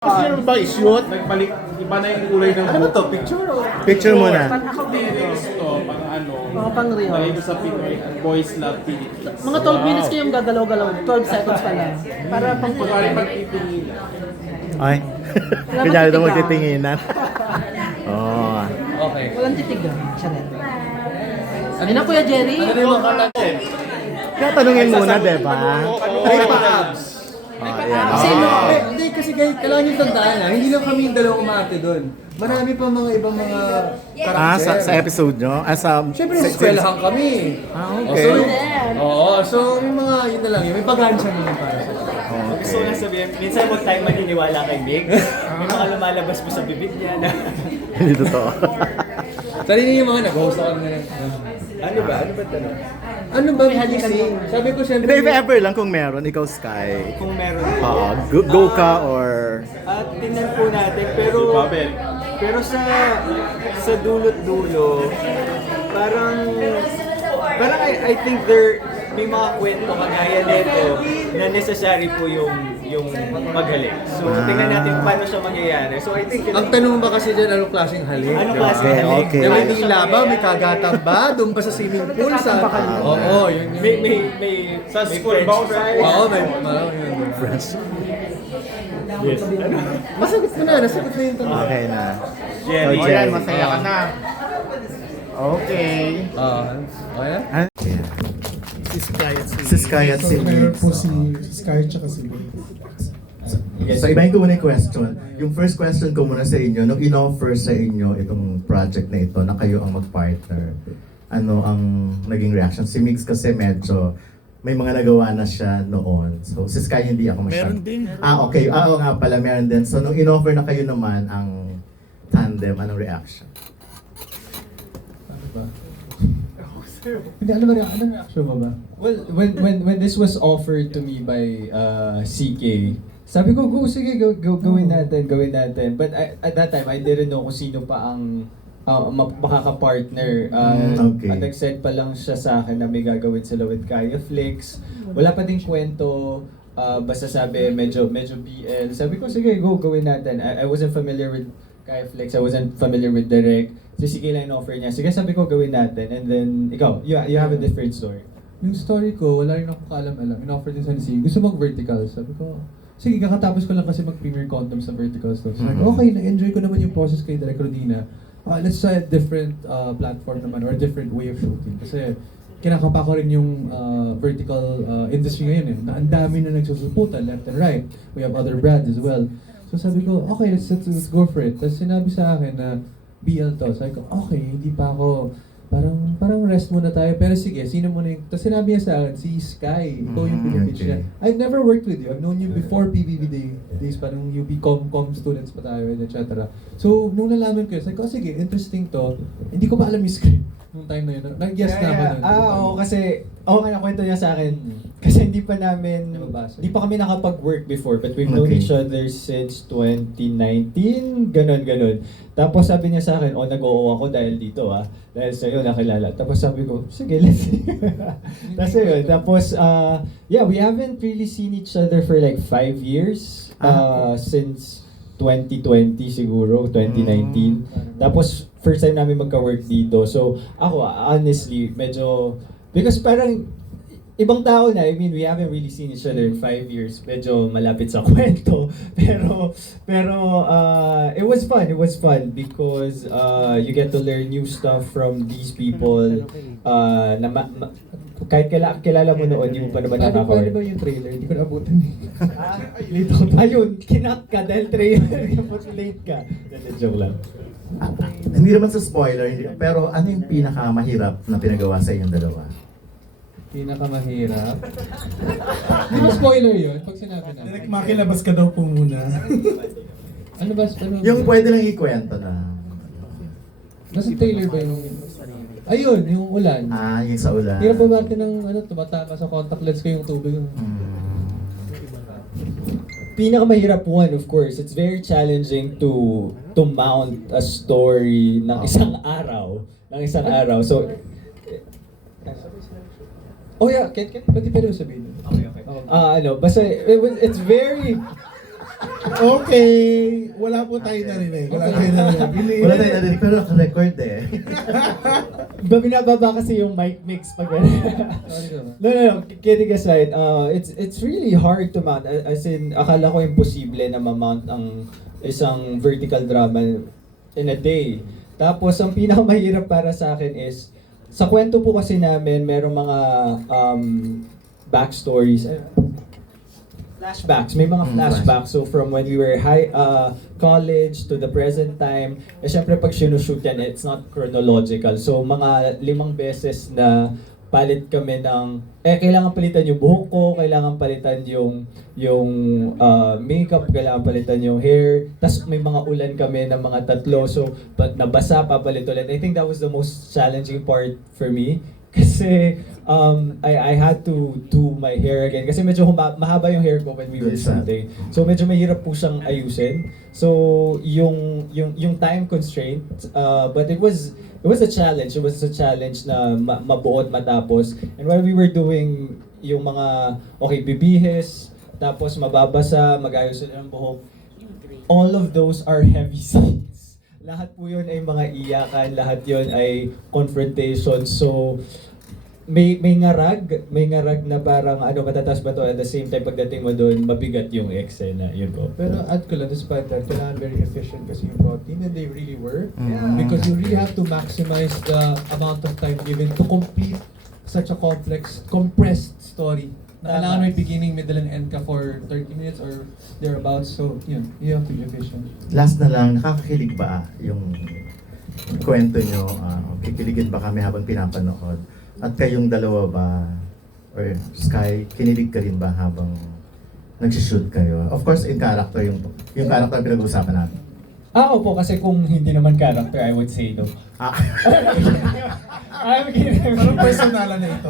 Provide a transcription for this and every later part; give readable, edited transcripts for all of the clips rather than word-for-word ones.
Gusto nyo ba i-shoot? Nagbalik, iba na yung kulay ng Ano ba to? Picture o? Picture muna. Ako videos to, pang ano. Mga pang reels. Lagay ko sa Pinoy, Boys Love Philippines. Mga 12 minutes kayong gagalaw-galaw. 12 seconds pa lang. Para pang Kunwari magtitingin. Ay. Kanyari daw magtitinginan. Oh. Okay. Walang titigan. Charet. Ano na Kuya Jerry? Ano yung mga natin? Kaya tanungin muna, diba? Three pa abs. Oh, ayan. Sino? Hindi kasi guys, kailangan yung tandaan na hindi lang kami yung dalawang umate doon. Marami pa mga ibang mga karakter. Sa episode nyo? Sa... Siyempre, sa eskwelahan kami. okay. So yung mga, yun na lang yun. May pagansya naman para sa Gusto ko lang sabihin, minsan huwag tayong maniniwala kay Migs. May mga lumalabas po sa bibig niya na... Hindi totoo. Sarili yung mga nag-host ako na lang. Ano ba? Ano ba tanong? Ano ba gising? Sabi ko Hindi, siyempre. if ever lang kung meron, ikaw Sky. Kung meron. Oo, go ka or... At tingnan po natin, pero... Si Pavel. Pero sa dulot-dulo, parang I think may mga kwento kagaya nito na necessary po yung paghalik. So tingnan natin paano siya mangyayari. So I think Ang tanong ba kasi dyan, anong klaseng halik? anong klase Okay, halik? okay. May nila ba? May kagatan ba? Doon ba sa swimming pool? Oo, yun yun. May Sa may school French ba o sa fries. Oo, may friends. Yes. Masagot mo na, nasagot na yung tanong. Okay na. Jerry. Oh, Jerry. masaya ka na. Okay. Okay na? Ah, yeah. Si Sky at si Meron Migs. po si Sky tsaka si Migs. So ibahin ko muna yung question. Yung first question ko muna sa inyo, nung in-offer sa inyo itong project na ito na kayo ang mag-partner, ano ang naging reaction? Si Migs kasi medyo may mga nagawa na siya noon. So si Sky hindi ako masyado. Meron din. Okay. Oo nga pala, meron din. So nung in-offer na kayo naman ang tandem, anong reaction? Hindi, ano reaction mo ba? Well, when this was offered to me by CK, sabi ko, go, sige, gawin natin. But at that time, I didn't know kung sino pa ang makaka-partner. Okay. Nag-send pa lang siya sa akin na may gagawin sila with Kaya Flix. Wala pa ding kwento. Basta sabi, medyo BL. Sabi ko, sige, gawin natin. I wasn't familiar with Kaya Flix. I wasn't familiar with Direk. So sige lang in-offer niya. Sige, sabi ko, gawin natin. And then, ikaw, you have a different story. Yung story ko, wala rin ako kaalam-alam. In-offer din sa NC, gusto mag-vertical. Sabi ko, sige, kakatapos ko lang kasi mag-premiere condom sa vertical stuff. So, okay, na-enjoy ko naman yung process kay Direk Rodina. Let's try a different platform naman or a different way of shooting. Kasi kinakapa ko rin yung vertical industry ngayon eh. Na ang dami na nagsusuputan left and right. We have other brands as well. So sabi ko, okay, let's go for it. Tapos sinabi sa akin na BL to. Sabi ko, okay, hindi pa ako, parang rest muna tayo. Pero sige, sino muna yung, tapos sinabi niya sa akin, si Sky, ikaw yung pinipitch niya. I've never worked with you. I've known you before PBB days, parang UP Com students pa tayo, etc. So, nung nalaman ko yun, sabi ko, sige, interesting to. Hindi ko pa alam yung script nung time na yun. Nag-guess na ako nun. Oo, kasi, nga nakwento niya sa akin. Kasi hindi pa kami nakapag-work before, but we've known Okay. each other since 2019, ganon. Tapos sabi niya sa akin, nag-oo ako dahil dito dahil sa'yo nakilala. Tapos sabi ko, sige, let's see. Tapos yun, we haven't really seen each other for like 5 years, since 2020 siguro, 2019. Tapos, first time namin magka-work dito. So, ako, honestly, medyo, because parang, ibang tao na, I mean, we haven't really seen each other in 5 years. Medyo malapit sa kwento. Pero, it was fun because you get to learn new stuff from these people. Kahit kilala mo noon, hindi mo pa naman Paano nakaka-work. ba yung trailer? Hindi ko naabutan. Ayun, kinak ka dahil trailer kapag late ka. Joke lang. Hindi naman sa spoiler, pero ano yung pinakamahirap na pinagawa sa inyong dalawa? Pinakamahirap. Hindi ba spoiler yun? Pag sinabi na. Makilabas ka daw po muna. Ano ba? Yung pwede lang ikwento na. Nasa trailer ba yung... Ayun, yung ulan. Yung sa ulan. Hirap ba natin ng tumatama sa contact lens ko yung tubig. Pinakamahirap one, of course. It's very challenging to mount a story ng isang araw. So, Oh yeah, pwede sabihin. basta it's very Okay, wala po tayo narinig. Wala tayo narinig. Bili- Wala tayo narinig, pero naka-record eh. Binababa kasi yung mic mix pag No, kidding aside, it's really hard to mount. As in, akala ko imposible na ma-mount ang isang vertical drama in a day. Tapos, ang pinakamahirap para sa akin is, sa kwento po kasi namin, merong mga backstories. Flashbacks, may mga flashbacks. So from when we were college to the present time, syempre pag sinushoot yan, it's not chronological. So mga 5 beses na palit kami ng, kailangan palitan yung buhok ko, kailangan palitan yung makeup, kailangan palitan yung hair. Tapos may mga ulan kami ng mga 3. So nabasa, papalit ulit. I think that was the most challenging part for me. Kasi I had to do my hair again kasi medyo mahaba yung hair ko when we were shooting. So medyo mahirap po siyang ayusin. So yung time constraint, but it was a challenge. It was a challenge na mabuo at matapos. And while we were doing yung mga bibihis, tapos mababasa, mag-ayos ng buhok, all of those are heavy scenes. Lahat po yun ay mga iyakan, lahat yun ay confrontation. So, may ngarag na parang matatas ba to, at the same time pagdating mo doon, mabigat yung eksena, yun po. Pero add ko lang, despite that, kailangan very efficient kasi yung routine, and they really were. Because you really have to maximize the amount of time given to complete such a complex, compressed story. Na kailangan may beginning, middle, and end ka for 30 minutes or thereabouts. So, yun, you have to be efficient. Last na lang, nakakakilig ba yung kwento nyo? Kikiligin ba kami habang pinapanood? At kayong dalawa ba, or Sky, kinilig ka rin ba habang nagsishoot kayo? Of course, in character, yung character ang pinag-uusapan natin. Opo, kasi kung hindi naman character, I would say no. I'm kidding. Parang personalan na ito.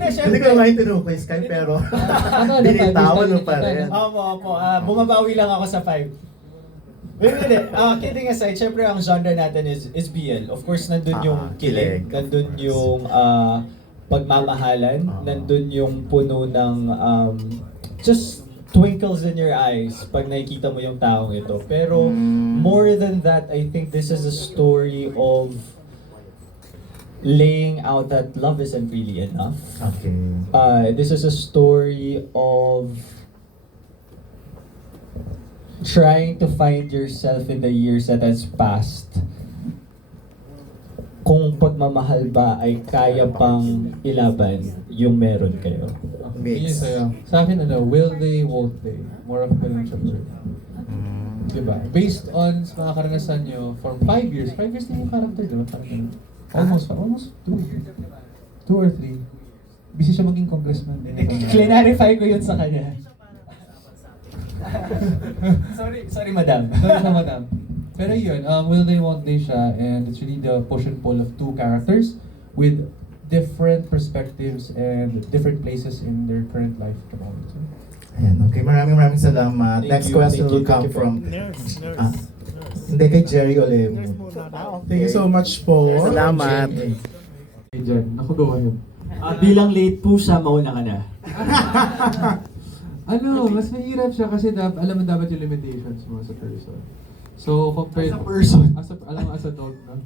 Hindi ko naman tinuro kay Sky, pero binitawan mo pa rin. Opo. Bumabawi lang ako sa 5. Hindi. Kidding aside, syempre ang genre natin is BL. Of course, nandun yung kilig, nandun yung pagmamahalan, nandun yung puno ng just twinkles in your eyes pag nakikita mo yung taong ito. Pero more than that, I think this is a story of laying out that love isn't really enough. Okay. This is a story of trying to find yourself in the years that has passed. Kung pagmamahal ba ay kaya pang ilaban yung meron kayo. Yun yung sayo. Sa akin, will they, won't they? More of a ganun siya. Diba? Based on sa mga karanasan nyo, for 5 years, 5 years din yung character, diba? Parang ganun. Almost 2. 2 or 3. Busy siya maging congressman din. Clarify ko yun sa kanya. sorry madam. Sorry na madam. Pero yun, will they, won't they siya, and it's really the push and pull of 2 characters with different perspectives and different places in their current life. Ayan, okay, maraming salamat. Next question will come from... Hindi, kay Jerry Olemo. Thank you so much po. Salamat. Hey Jen, ako gawa yun. Bilang late po siya, mauna ka na. Mas mahirap siya kasi alam mo dapat yung limitations mo sa person. So, compared... As a person? As a dog, no?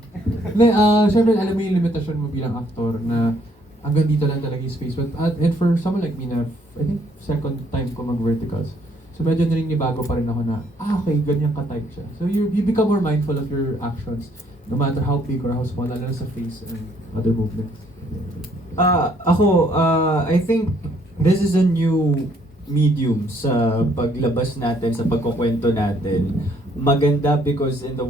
Hindi, syempre, alam mo yung limitasyon mo bilang actor na hanggang dito lang talaga yung space. But, and for someone like me na, I think, second time ko mag-verticals. So, medyo bago pa rin ako na, okay, ganyan ka-type siya. So, you become more mindful of your actions, no matter how big or how small, lalo na sa face and other movements. I think this is a new medium sa paglabas natin, sa pagkukwento natin. Maganda because in the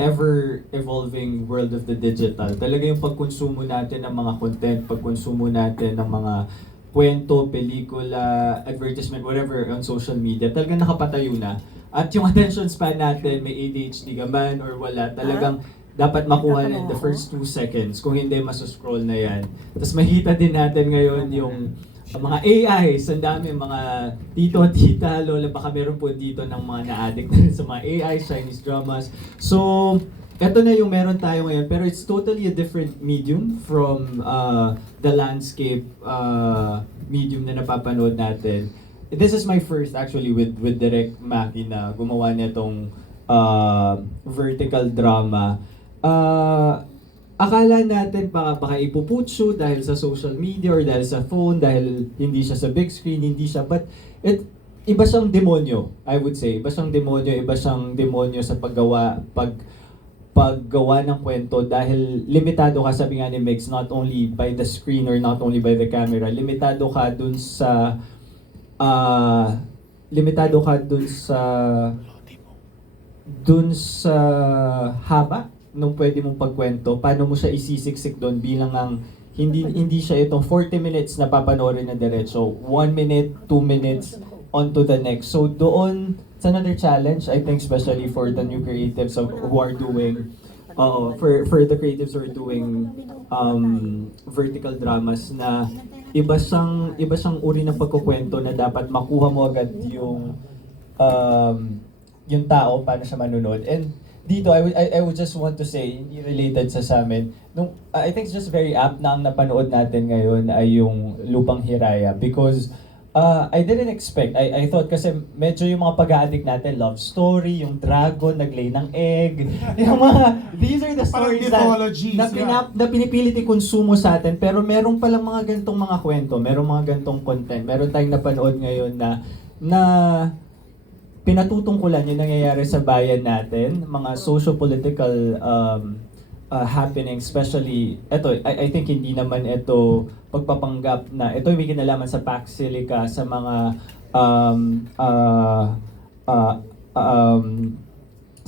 ever-evolving world of the digital, talaga yung pagkonsumo natin ng mga content, pagkonsumo natin ng mga kwento, pelikula, advertisement, whatever on social media, talagang nakapatayo na. At yung attention span natin, may ADHD ka man or wala, talagang dapat makuha in the first 2 seconds. Kung hindi, masuscroll na yan. Tapos makita din natin ngayon yung mga AIs, ang dami, mga tito, tita, lola, baka meron po dito ng mga na-addict na rin sa mga AIs, Chinese dramas. So, eto na yung meron tayo ngayon, pero it's totally a different medium from the landscape medium na napapanood natin. this is my first actually with Direk Maki na gumawa nitong vertical drama. Akala natin baka ipuputsu dahil sa social media or dahil sa phone, dahil hindi siya sa big screen, hindi siya, but iba siyang demonyo, I would say. Iba siyang demonyo sa paggawa ng kwento dahil limitado ka, sabi nga ni Mix, not only by the screen or not only by the camera, limitado ka dun sa haba nung pwede mong pagkwento, paano mo siya isisiksik doon bilang ang hindi siya itong 40 minutes na papanoorin na diretso, 1 minute, 2 minutes onto the next. So doon, it's another challenge, I think, especially for the new creatives who are doing for the creatives who are doing vertical dramas, na iba siyang uri ng pagkukwento na dapat makuha mo agad yung tao paano siya manunod. And dito, I would just want to say, hindi related sa amin, I think it's just very apt na ang napanood natin ngayon ay yung Lupang Hiraya, because I didn't expect, I thought kasi medyo yung mga pag-a-addict natin, love story, yung dragon, naglay ng egg, yung mga, these are the stories na pinipilit i-consumo sa atin, pero meron palang mga gantong mga kwento, meron mga gantong content, meron tayong napanood ngayon na pinatutungkulan yung nangyayari sa bayan natin, mga socio-political happenings, especially, I think hindi naman ito pagpapanggap na ito may kinalaman sa Pax Silica, sa mga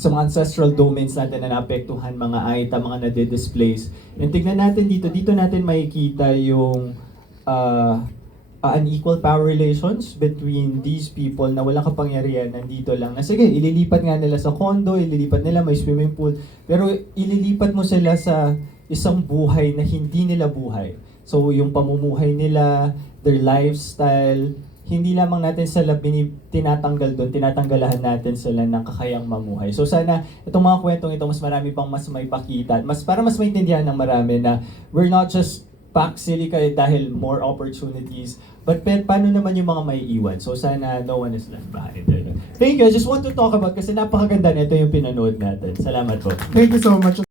sa mga ancestral domains natin na naapektuhan, mga Aita, mga nade-displace. And tignan natin dito natin makikita yung unequal power relations between these people na walang kapangyarihan, nandito lang na sige, ililipat nga nila sa condo, ililipat nila may swimming pool, pero ililipat mo sila sa isang buhay na hindi nila buhay. So yung pamumuhay nila, their lifestyle, hindi lamang natin sila tinatanggal doon, tinatanggalan natin sila ng kakayang mamuhay. So sana itong mga kwentong ito, mas marami pang mas may pakita, para mas maintindihan ng marami na we're not just Pax Silica dahil more opportunities, but paano naman yung mga may iwan? So sana no one is left behind. Thank you. I just want to talk about kasi napakaganda nito yung pinanood natin. Salamat po. Thank you so much.